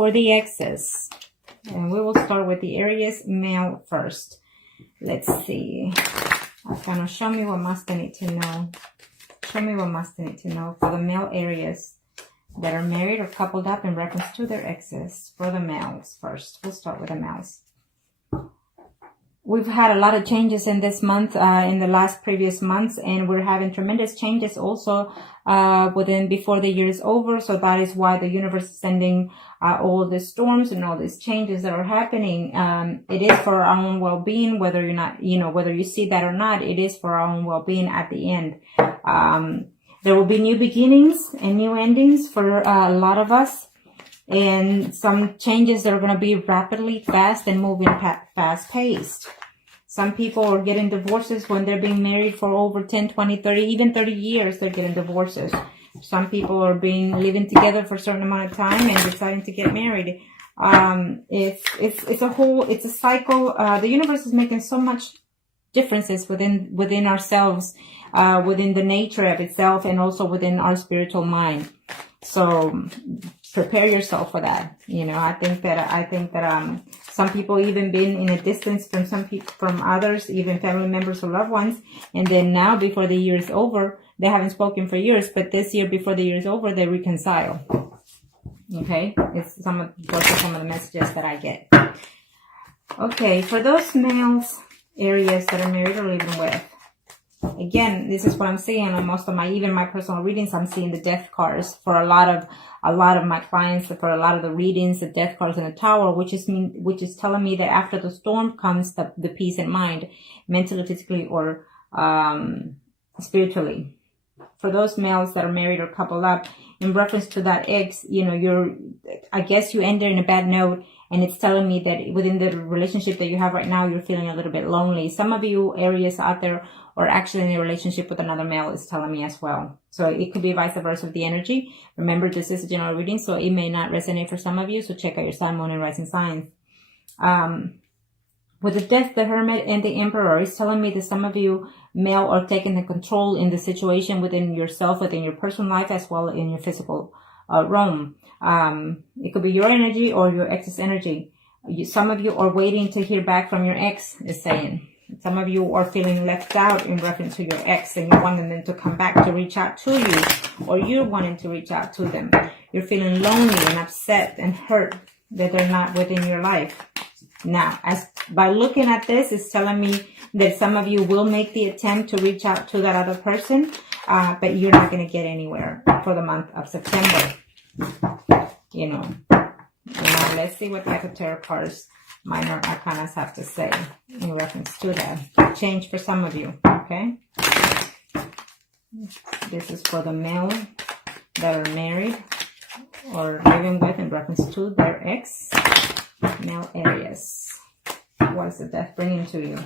for the exes. And we will start with the Aries male first. Let's see. Arcana, show me what must they need to know. Show me what must they need to know for the male Aries that are married or coupled up in reference to their exes. For the males first. We'll start with the males. We've had a lot of changes in this month, in the last previous months, and we're having tremendous changes also before the year is over. So that is why the universe is sending all the storms and all these changes that are happening. It is for our own well-being, whether you're not, whether you see that or not. It is for our own well-being at the end. There will be new beginnings and new endings for a lot of us. And some changes that are going to be rapidly fast and moving fast-paced. Some people are getting divorces when they're being married for over 10, 20, 30, even 30 years, they're getting divorces. Some people are living together for a certain amount of time and deciding to get married. It's a cycle. The universe is making so much differences within ourselves, within the nature of itself, and also within our spiritual mind. So prepare yourself for that. I think that some people even been in a distance from others, even family members or loved ones, and then now before the year is over, they haven't spoken for years, but this year before the year is over, they reconcile. Okay, it's some of the messages that I get. Okay, for those males, Aries that are married or living with. Again, this is what I'm seeing on most of my personal readings. I'm seeing the death cards for a lot of my clients. For a lot of the readings, the death cards in the Tower, which is telling me that after the storm comes the peace in mind, mentally, physically, or spiritually. For those males that are married or coupled up, in reference to that ex, I guess you ended in a bad note. And it's telling me that within the relationship that you have right now, you're feeling a little bit lonely. Some of you Aries out there are actually in a relationship with another male, is telling me as well. So it could be vice versa with the energy. Remember, this is a general reading, so it may not resonate for some of you. So check out your sun, moon, and rising signs. With the Death, the Hermit, and the Emperor, it's telling me that some of you male are taking the control in the situation within yourself, within your personal life, as well in your physical realm. It could be your energy or your ex's energy. Some of you are waiting to hear back from your ex, is saying. Some of you are feeling left out in reference to your ex, and you're wanting them to come back to reach out to you, or you're wanting to reach out to them. You're feeling lonely and upset and hurt that they're not within your life. Now, by looking at this, it's telling me that some of you will make the attempt to reach out to that other person, but you're not going to get anywhere for the month of September. Now let's see what like the tarot cards, minor arcanas, have to say in reference to that. Change for some of you, okay? This is for the male that are married or living with in reference to their ex, male Aries. What is the death bringing to you?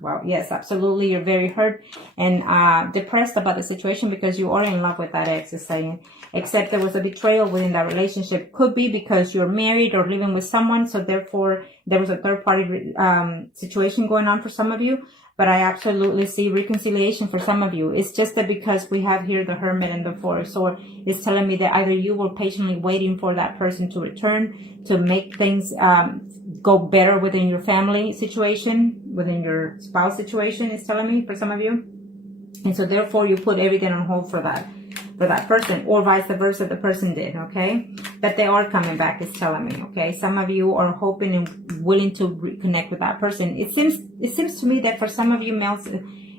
Well, yes, absolutely. You're very hurt and depressed about the situation because you are in love with that ex, is saying. Except there was a betrayal within that relationship. Could be because you're married or living with someone, so therefore there was a third-party situation going on for some of you. But I absolutely see reconciliation for some of you. It's just that because we have here the Hermit and the Four of Swords, it's telling me that either you were patiently waiting for that person to return to make things go better within your family situation, within your spouse situation, it's telling me for some of you. And so therefore you put everything on hold for that person, or vice versa, the person did, okay? But they are coming back, it's telling me, okay? Some of you are hoping and willing to reconnect with that person. It seems to me that for some of you males,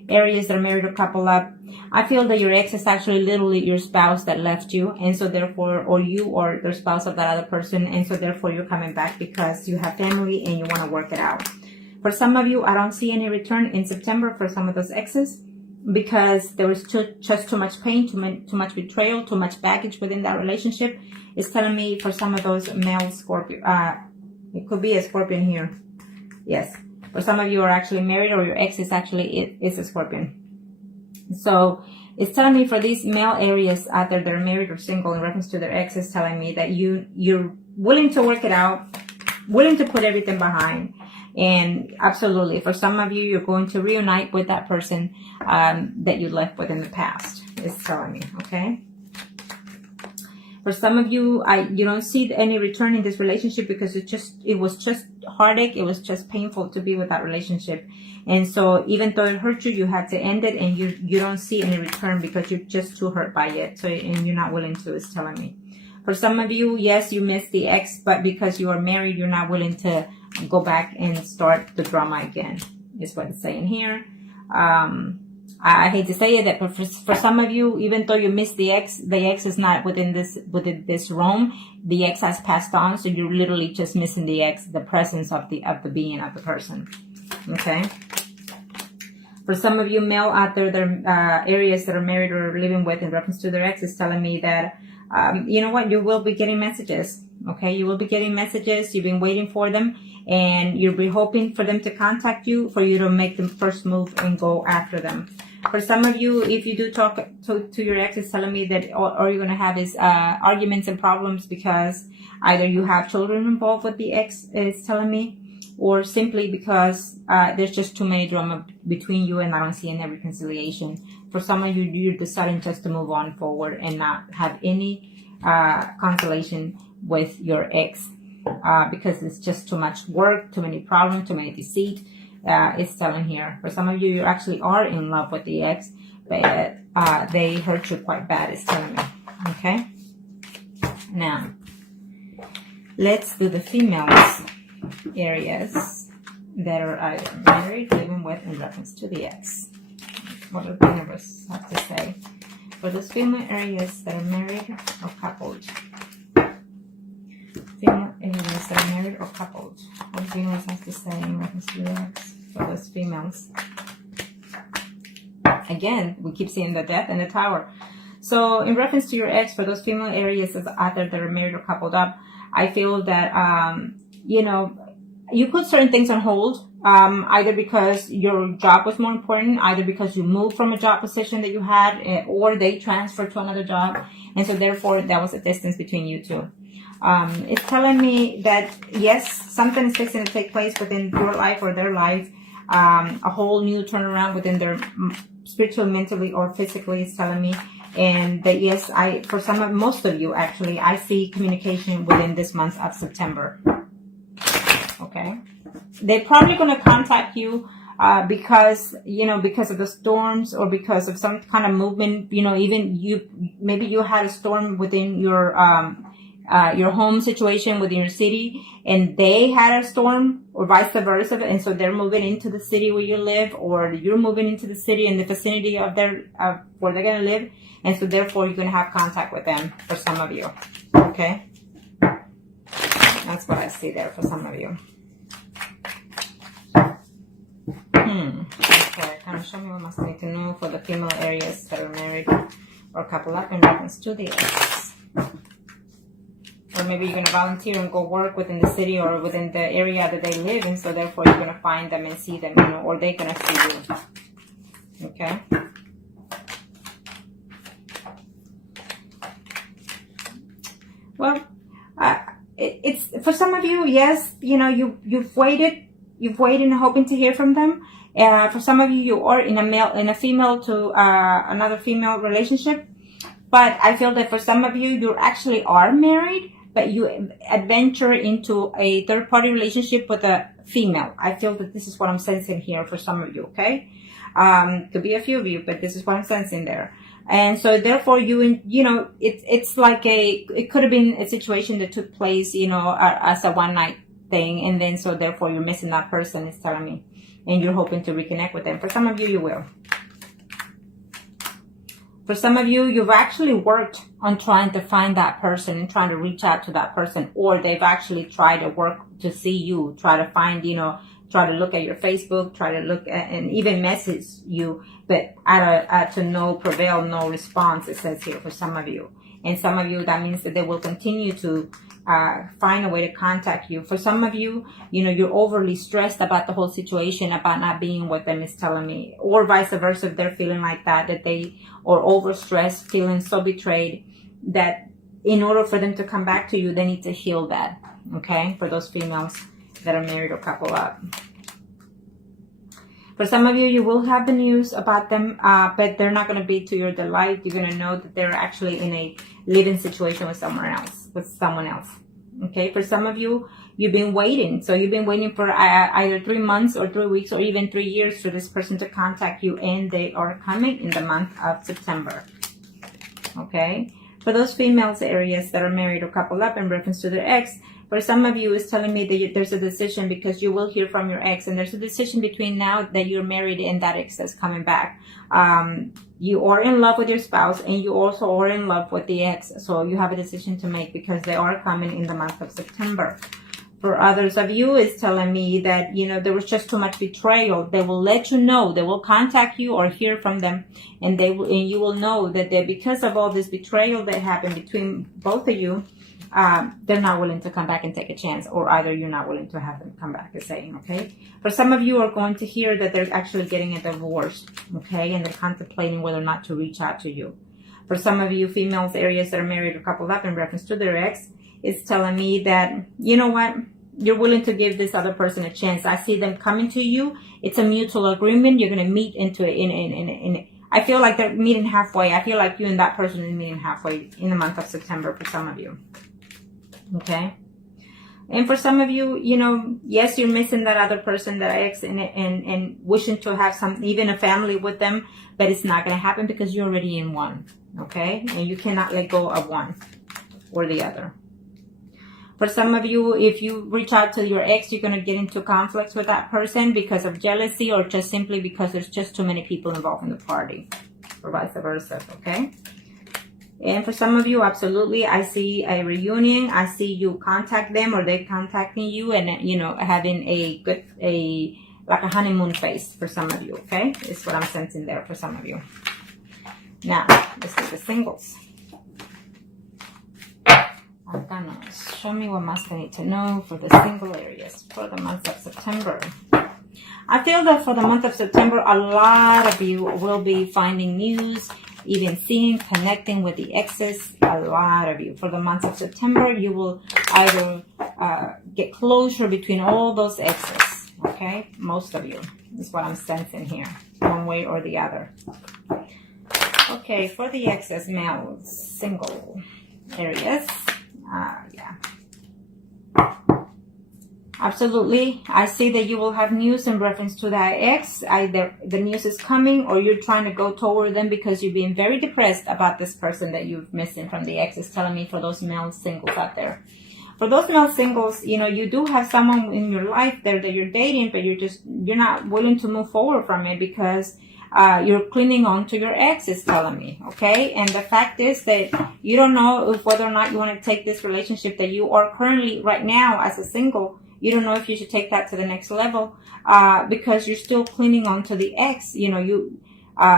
Aries that are married or couple up, I feel that your ex is actually literally your spouse that left you, and so therefore, or you are the spouse of that other person, and so therefore you're coming back because you have family and you want to work it out. For some of you, I don't see any return in September for some of those exes, because there was just too much pain, too much betrayal, too much baggage within that relationship. It's telling me for some of those male Scorpio, it could be a Scorpion here. Yes. For some of you are actually married, or your ex is actually is a Scorpion. So it's telling me for these male Aries out there that are married or single in reference to their ex, is telling me that you're willing to work it out, willing to put everything behind. And absolutely, for some of you, you're going to reunite with that person that you left with in the past. It's telling me, okay? For some of you, you don't see any return in this relationship because it was just heartache. It was just painful to be with that relationship. And so even though it hurt you, you had to end it, and you don't see any return because you're just too hurt by it. So, and you're not willing to, it's telling me. For some of you, yes, you missed the ex, but because you are married, you're not willing to go back and start the drama again, is what it's saying here. I hate to say it, but for some of you, even though you missed the ex is not within this realm. The ex has passed on, so you're literally just missing the ex, the presence of the being of the person. Okay. For some of you male out there, there are areas that are married or living with in reference to their ex, is telling me that you know what, you will be getting messages. Okay, you will be getting messages. You've been waiting for them, and you'll be hoping for them to contact you, for you to make the first move and go after them. For some of you, if you do talk to your ex, it's telling me that all you're going to have is arguments and problems because either you have children involved with the ex, it's telling me, or simply because there's just too many drama between you and I don't see any reconciliation. For some of you, you're deciding just to move on forward and not have any consolation with your ex because it's just too much work, too many problems, too many deceit. It's telling here. For some of you, you actually are in love with the ex, but they hurt you quite bad, it's telling me. Okay? Now, let's do the females areas that are either married, living with, in reference to the ex. What do the universe have to say for those female areas that are married or coupled? Female areas that are married or coupled. What the universe has to say in reference to the ex for those females. Again, we keep seeing the Death and the Tower. So in reference to your ex, for those female areas out there that are married or coupled up, I feel that you know, you put certain things on hold, either because your job was more important, either because you moved from a job position that you had, or they transferred to another job, and so therefore there was a distance between you two. It's telling me that yes, something is fixing to take place within your life or their life, a whole new turnaround within their spiritually, mentally, or physically, it's telling me. And that yes, for most of you actually, I see communication within this month of September. Okay, they're probably going to contact you because of the storms, or because of some kind of movement. You know, even maybe you had a storm within your home situation within your city, and they had a storm, or vice versa, and so they're moving into the city where you live, or you're moving into the city in the vicinity of where they're going to live, and so therefore you're going to have contact with them for some of you. Okay, that's what I see there for some of you. Okay, kind of show me what must need to know for the female areas that are married or couple up in reference to the ex. Or maybe you're going to volunteer and go work within the city or within the area that they live in, so therefore you're going to find them and see them, or they're going to see you. Okay? Well, it's for some of you, yes, you've waited and hoping to hear from them. For some of you, you are in a female to another female relationship. But I feel that for some of you, you actually are married, but you adventure into a third-party relationship with a female. I feel that this is what I'm sensing here for some of you, okay? Could be a few of you, but this is what I'm sensing there. And so therefore, it's like it could have been a situation that took place, as a one-night thing. And then so therefore, you're missing that person, it's telling me. And you're hoping to reconnect with them. For some of you, you will. For some of you, you've actually worked on trying to find that person and trying to reach out to that person, or they've actually tried to work to see you, try to find, try to look at your Facebook, try to look at, and even message you, but to no prevail, no response, it says here for some of you. And some of you, that means that they will continue to find a way to contact you. For some of you, you're overly stressed about the whole situation, about not being with them, is telling me, or vice versa, if they're feeling like that they are overstressed, feeling so betrayed that in order for them to come back to you, they need to heal that. Okay, for those females that are married or couple up. For some of you, you will have the news about them, but they're not going to be to your delight. You're going to know that they're actually in living situation with someone else. Okay, for some of you, you've been waiting. So you've been waiting for either 3 months or 3 weeks or even 3 years for this person to contact you, and they are coming in the month of September. Okay, for those females, Aries, that are married or coupled up in reference to their ex, for some of you, it's telling me that there's a decision, because you will hear from your ex, and there's a decision between now that you're married and that ex that's coming back. You are in love with your spouse, and you also are in love with the ex. So you have a decision to make, because they are coming in the month of September. For others of you, it's telling me that, you know, there was just too much betrayal. They will let you know. They will contact you or hear from them, and you will know that because of all this betrayal that happened between both of you, they're not willing to come back and take a chance, or either you're not willing to have them come back, is saying, okay? For some of you are going to hear that they're actually getting a divorce, okay? And they're contemplating whether or not to reach out to you. For some of you females, Aries, that are married or coupled up in reference to their ex, it's telling me that, you know what? You're willing to give this other person a chance. I see them coming to you. It's a mutual agreement. You're going to meet into it I feel like they're meeting halfway. I feel like you and that person are meeting halfway in the month of September for some of you. Okay, and for some of you, you know, yes, you're missing that other person, that ex, and wishing to have even a family with them, but it's not going to happen because you're already in one. Okay, and you cannot let go of one or the other. For some of you, if you reach out to your ex, you're going to get into conflicts with that person because of jealousy, or just simply because there's just too many people involved in the party, or vice versa. Okay. And for some of you, absolutely, I see a reunion. I see you contact them, or they contacting you, and, you know, having like a honeymoon phase for some of you, okay? It's what I'm sensing there for some of you. Now, let's do the singles. Arcanos, show me what must I need to know for the single areas for the month of September. I feel that for the month of September, a lot of you will be finding news, even seeing, connecting with the exes. A lot of you. For the month of September, you will either get closure between all those exes. Okay? Most of you is what I'm sensing here, one way or the other. Okay, for the exes, males, single areas. Yeah. Absolutely. I see that you will have news in reference to that ex. Either the news is coming, or you're trying to go toward them because you're being very depressed about this person that you've missing from the ex. Is telling me for those male singles out there. For those male singles, you know, you do have someone in your life there that you're dating, but you're not willing to move forward from it because you're clinging on to your ex, is telling me, okay? And the fact is that you don't know whether or not you want to take this relationship that you are currently right now as a single. You don't know if you should take that to the next level because you're still clinging on to the ex. You know,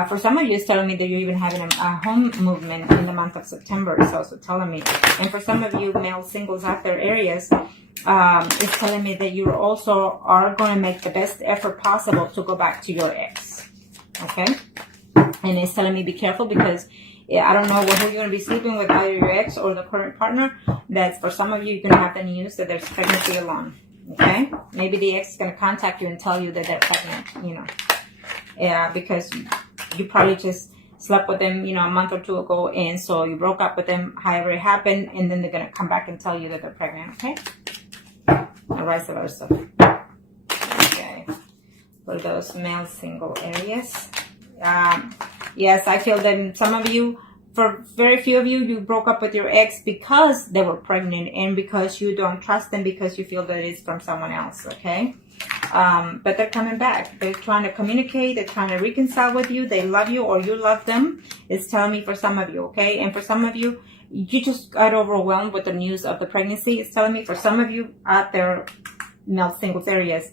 for some of you, it's telling me that you're even having a home movement in the month of September. It's also telling me. And for some of you male singles out there, Aries, it's telling me that you also are going to make the best effort possible to go back to your ex. Okay? And it's telling me be careful because I don't know who you're going to be sleeping with, either your ex or the current partner. That's for some of you, you're going to have the news that there's pregnancy along. Okay? Maybe the ex is going to contact you and tell you that they're pregnant, you know. Yeah, because you probably just slept with them, you know, a month or two ago, and so you broke up with them, however it happened, and then they're going to come back and tell you that they're pregnant, okay? Or vice versa. Okay. For those male single areas. Yes, I feel that some of you, for very few of you, you broke up with your ex because they were pregnant and because you don't trust them because you feel that it's from someone else, okay? But they're coming back. They're trying to communicate. They're trying to reconcile with you. They love you or you love them. It's telling me for some of you, okay? And for some of you, you just got overwhelmed with the news of the pregnancy. It's telling me for some of you out there, male singles areas,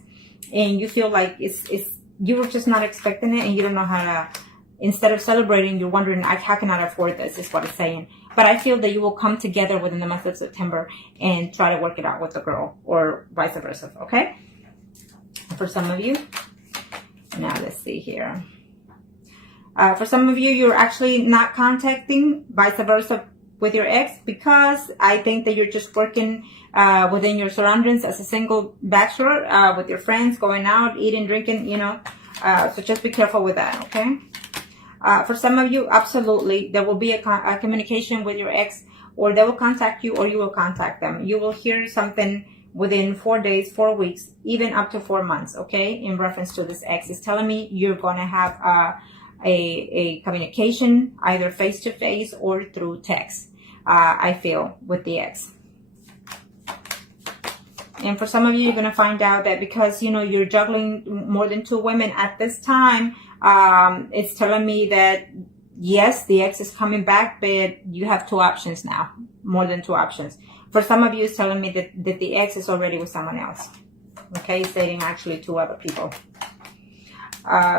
and you feel like you were just not expecting it and you don't know how to. Instead of celebrating, you're wondering, how can I afford this, is what it's saying. But I feel that you will come together within the month of September and try to work it out with the girl or vice versa, okay? For some of you. Now, let's see here. For some of you, you're actually not contacting vice versa with your ex because I think that you're just working within your surroundings as a single bachelor with your friends, going out, eating, drinking, you know. So just be careful with that, okay? For some of you, absolutely, there will be a communication with your ex, or they will contact you, or you will contact them. You will hear something within 4 days, 4 weeks, even up to 4 months, okay? In reference to this ex, it's telling me you're going to have a communication, either face-to-face or through text, I feel, with the ex. And for some of you, you're going to find out that because, you know, you're juggling more than 2 women at this time, it's telling me that, yes, the ex is coming back, but you have 2 options now, more than 2 options. For some of you, it's telling me that the ex is already with someone else. Okay, it's dating actually 2 other people.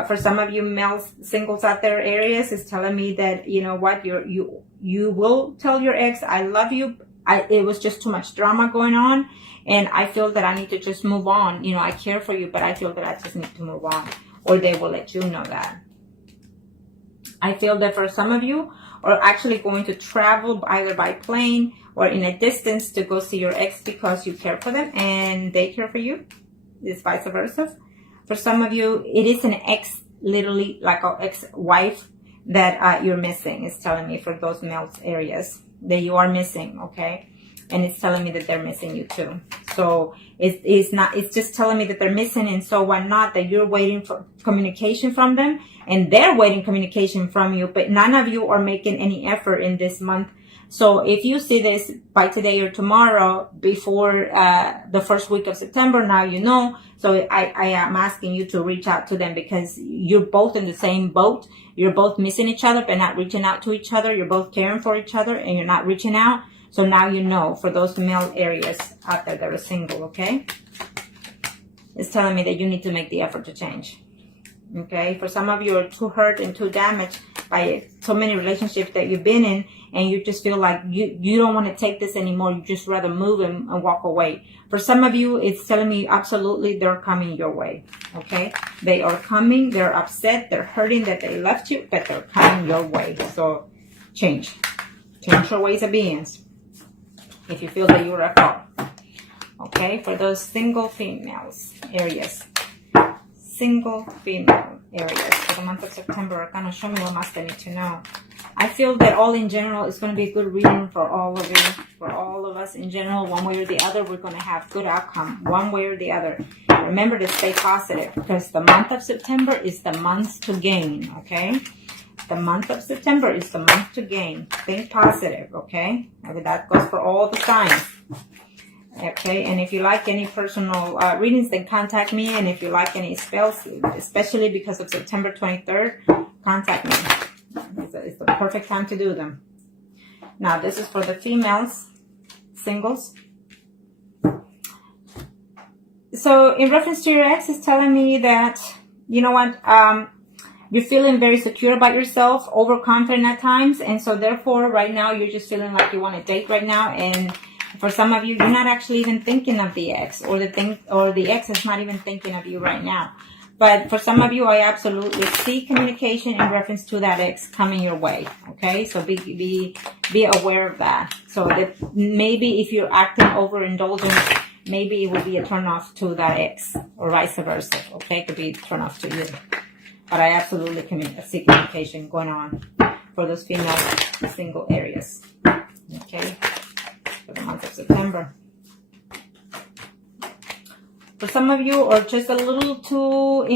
For some of you male singles out there, Aries, is telling me that, you know what, you will tell your ex, I love you. It was just too much drama going on, and I feel that I need to just move on. You know, I care for you, but I feel that I just need to move on. Or they will let you know that. I feel that for some of you are actually going to travel either by plane or in a distance to go see your ex because you care for them and they care for you. It's vice versa. For some of you, it is an ex, literally like an ex-wife that you're missing. It's telling me for those male areas that you are missing, okay? And it's telling me that they're missing you too. So it's just telling me that they're missing, and so why not that you're waiting for communication from them and they're waiting communication from you, but none of you are making any effort in this month. So if you see this by today or tomorrow before the first week of September, now you know. So I am asking you to reach out to them because you're both in the same boat. You're both missing each other but not reaching out to each other. You're both caring for each other and you're not reaching out. So now you know for those male areas out there that are single, okay? It's telling me that you need to make the effort to change. Okay, for some of you are too hurt and too damaged by so many relationships that you've been in, and you just feel like you don't want to take this anymore. You just rather move and walk away. For some of you, it's telling me absolutely they're coming your way. Okay, they are coming. They're upset. They're hurting that they left you, but they're coming your way. So change your ways of being if you feel that you're at fault. Okay, for those single females areas. Single female areas for the month of September. Kind of show me what else they need to know. I feel that all in general is going to be a good reading for all of you, for all of us in general. One way or the other, we're going to have good outcome, one way or the other. Remember to stay positive because the month of September is the month to gain, okay? The month of September is the month to gain. Think positive, okay? And that goes for all the signs. Okay, and if you like any personal readings, then contact me. And if you like any spells, especially because of September 23rd, contact me. It's the perfect time to do them. Now, this is for the females, singles. So, in reference to your ex, it's telling me that, you know what, you're feeling very secure about yourself, overconfident at times. And so, therefore, right now, you're just feeling like you want to date right now. And for some of you, you're not actually even thinking of the ex, or the ex is not even thinking of you right now. But for some of you, I absolutely see communication in reference to that ex coming your way. Okay, so be aware of that. So that maybe if you're acting overindulgent, maybe it will be a turnoff to that ex, or vice versa. Okay, it could be a turnoff to you. But I absolutely see communication going on for those female single areas. Okay. For the month of September. For some of you are just a little too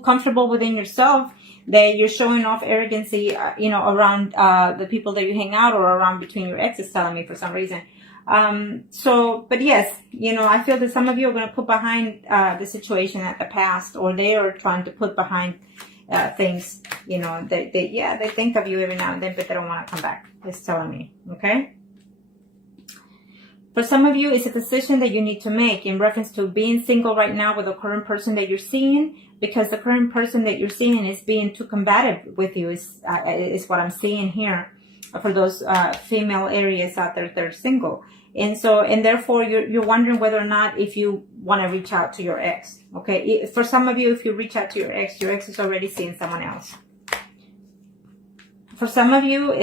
comfortable within yourself that you're showing off arrogancy, around the people that you hang out or around between your exes, telling me for some reason. But yes, I feel that some of you are going to put behind the situation at the past, or they are trying to put behind things, they think of you every now and then, but they don't want to come back. It's telling me, okay? For some of you, it's a decision that you need to make in reference to being single right now with the current person that you're seeing, because the current person that you're seeing is being too combative with you, is what I'm seeing here for those female areas out there that are single. And therefore, you're wondering whether or not if you want to reach out to your ex. Okay, for some of you, if you reach out to your ex is already seeing someone else. For some of you,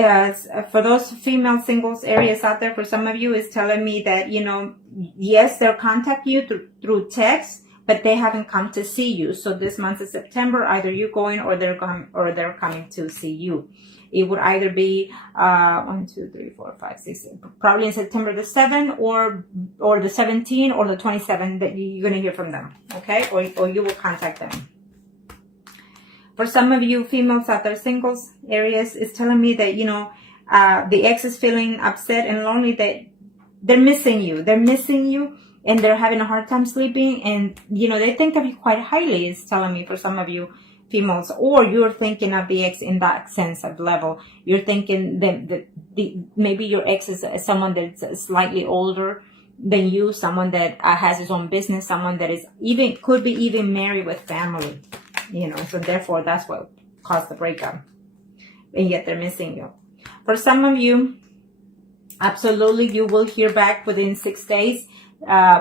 for those female singles areas out there, for some of you, is telling me that, yes, they'll contact you through text, but they haven't come to see you. So this month of September, either you're going or they're coming to see you. It would either be 1, 2, 3, 4, 5, 6, probably in September the 7th or the 17th or the 27th that you're going to hear from them, okay? Or you will contact them. For some of you females out there, singles, Aries, is telling me that, you know, the ex is feeling upset and lonely, that they're missing you. They're missing you and they're having a hard time sleeping. And, you know, they think of you quite highly, it's telling me, for some of you females. Or you're thinking of the ex in that sense of level. You're thinking that maybe your ex is someone that's slightly older than you, someone that has his own business, someone that is could be even married with family. You know, so therefore that's what caused the breakup. And yet they're missing you. For some of you, absolutely, you will hear back within 6 days,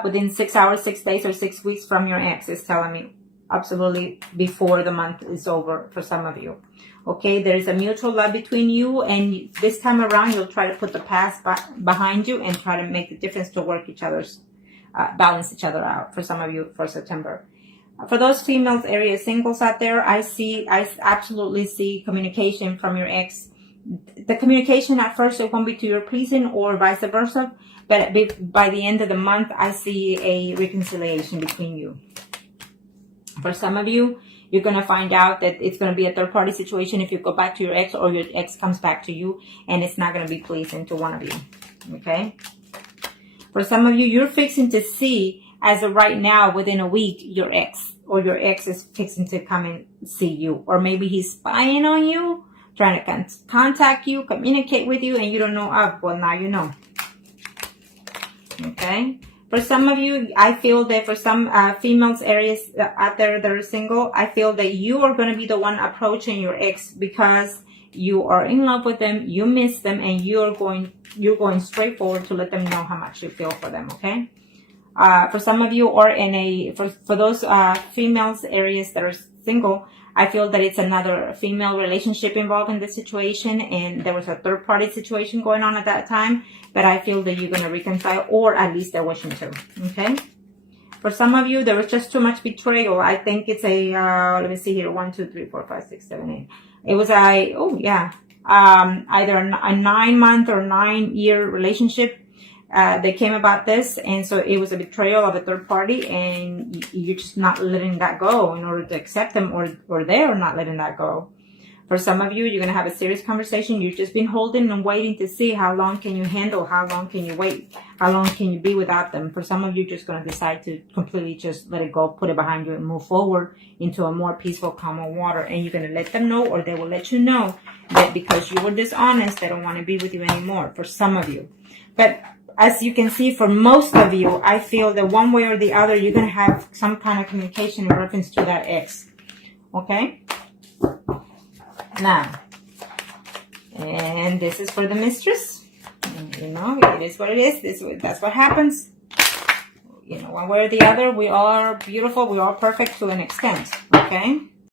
within 6 hours, 6 days, or 6 weeks from your ex, is telling me. Absolutely, before the month is over for some of you. Okay, there is a mutual love between you, and this time around, you'll try to put the past behind you and try to make the difference to work balance each other out for some of you for September. For those females, Aries singles out there, I absolutely see communication from your ex. The communication at first, it won't be to your pleasing or vice versa, but by the end of the month, I see a reconciliation between you. For some of you, you're going to find out that it's going to be a third-party situation if you go back to your ex, or your ex comes back to you, and it's not going to be pleasing to one of you. Okay? For some of you, you're fixing to see, as of right now, within a week, your ex, or your ex is fixing to come and see you. Or maybe he's spying on you, trying to contact you, communicate with you, and you don't know of. Well, now you know. Okay? For some of you, I feel that for some females, Aries out there that are single, I feel that you are going to be the one approaching your ex because you are in love with them, you miss them, and you're going straight forward to let them know how much you feel for them, okay? For some of you, or for those females, Aries that are single, I feel that it's another female relationship involved in this situation, and there was a third-party situation going on at that time, but I feel that you're going to reconcile, or at least they're wishing to, okay? For some of you, there was just too much betrayal. I think it's let me see here, 1, 2, 3, 4, 5, 6, 7, 8. It was either a 9-month or 9-year relationship that came about this, and so it was a betrayal of a third party, and you're just not letting that go in order to accept them, or they're not letting that go. For some of you, you're going to have a serious conversation. You've just been holding and waiting to see how long can you handle, how long can you wait, how long can you be without them. For some of you, just going to decide to completely just let it go, put it behind you, and move forward into a more peaceful, calmer water. And you're going to let them know, or they will let you know, that because you were dishonest, they don't want to be with you anymore, for some of you. But as you can see, for most of you, I feel that one way or the other, you're going to have some kind of communication in reference to that ex. Okay? Now, and this is for the mistress. You know, it is what it is. That's what happens. You know, one way or the other, we are beautiful. We are perfect to an extent. Okay?